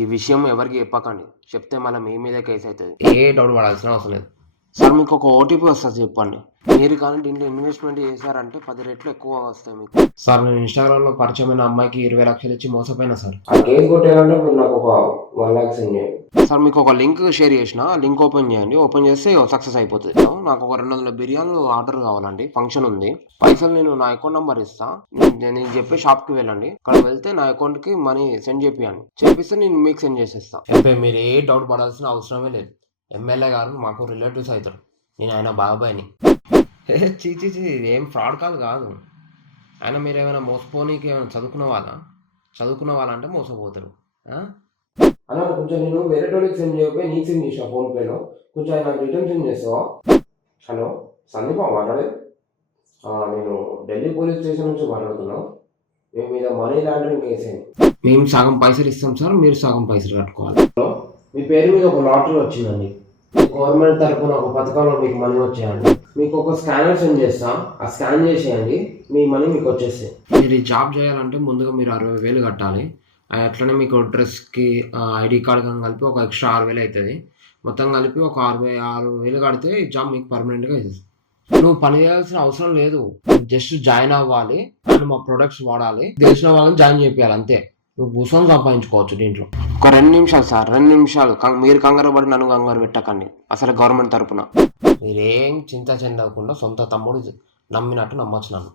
ఈ విషయం ఎవరికి చెప్పకండి. చెప్తే మళ్ళీ మీ మీదే కేసు అవుతుంది. ఏ డౌట్ పడాల్సిన అవసరం లేదు. సార్ మీకు ఒక ఓటీపీ వస్తుంది చెప్పండి. మీరు కానీ దీంట్లో ఇన్వెస్ట్మెంట్ చేశారంటే 10 రెట్లు ఎక్కువ వస్తాయి మీకు. సార్ నేను ఇన్స్టాగ్రామ్లో పరిచయమైన అమ్మాయికి 20 లక్షలు ఇచ్చి మోసపోయినా సార్. ఆ కేసు కొట్టేయాలంటే మీరు నాకు ఒక 1 lakh సెండ్ చేయండి. సార్ మీకు ఒక లింక్ షేర్ చేసిన, లింక్ ఓపెన్ చేయండి. ఓపెన్ చేస్తే సక్సెస్ అయిపోతుంది. నాకు ఒక 200 బిర్యానీలు ఆర్డర్ కావాలండి, ఫంక్షన్ ఉంది. పైసలు నేను నా అకౌంట్ నెంబర్ ఇస్తా. నేను చెప్పే షాప్కి వెళ్ళండి. అక్కడ వెళ్తే నా అకౌంట్కి మనీ సెండ్ చేపియండి. చేపిస్తే నేను మీకు సెండ్ చేసేస్తా. చెప్పే మీరు ఏ డౌట్ పడాల్సిన అవసరమే లేదు. ఎమ్మెల్యే గారు మాకు రిలేటివ్స్ అవుతారు. నేను ఆయన బాబాయ్ని. చీ ఏం ఫ్రాడ్ కాల్ కాదు. ఆయన మీరు ఏమైనా మోసపోనీకి ఏమైనా చదువుకున్న వాళ్ళంటే మోసపోతారు. అలా కొంచెం నేను వేరే టోళ్ళకి సెండ్ చేయకపోయి నీకు సెండ్ చేసిన ఫోన్పేలో. కొంచెం ఆయన రిటర్న్ సెండ్ చేస్తావా? హలో సందీప్ మాట్లాడేది. నేను ఢిల్లీ పోలీస్ స్టేషన్ నుంచి మాట్లాడుతున్నాను. మేము మీద మనీ లాండరింగ్ కేసేయండి. మేము సగం పైసలు ఇస్తాం సార్, మీరు సగం పైసలు కట్టుకోవాలి. హలో మీ పేరు మీద ఒక లాటరీ వచ్చిందండి. గవర్నమెంట్ తరఫున ఒక పథకంలో మీకు మనీ వచ్చేయండి. మీకు ఒక స్కానర్ సెండ్ చేస్తాం, ఆ స్కాన్ చేసేయండి, మీ మనీ మీకు వచ్చేస్తాయి. మీరు ఈ జాబ్ చేయాలంటే ముందుగా మీరు 60,000 కట్టాలి. అట్లనే మీకు డ్రెస్కి ఐడి కార్డ్ కానీ కలిపి ఒక ఎక్స్ట్రా 6,000 అవుతుంది. మొత్తం కలిపి ఒక 66,000 కడితే ఈ జాబ్ మీకు పర్మనెంట్గా అవుతుంది. నువ్వు పని చేయాల్సిన అవసరం లేదు. జస్ట్ జాయిన్ అవ్వాలి అండ్ మా ప్రొడక్ట్స్ వాడాలి, తెలిసిన వాళ్ళని జాయిన్ చేయాలి అంతే. నువ్వు కూర్చొని సంపాదించుకోవచ్చు దీంట్లో. ఒక 2 నిమిషాలు సార్, 2 నిమిషాలు. మీరు కంగారు పడి నన్ను కంగారు పెట్టకండి. అసలు గవర్నమెంట్ తరపున మీరేం చింత చెందకుండా సొంత తమ్ముడు నమ్మినట్టు నమ్మొచ్చు నన్ను.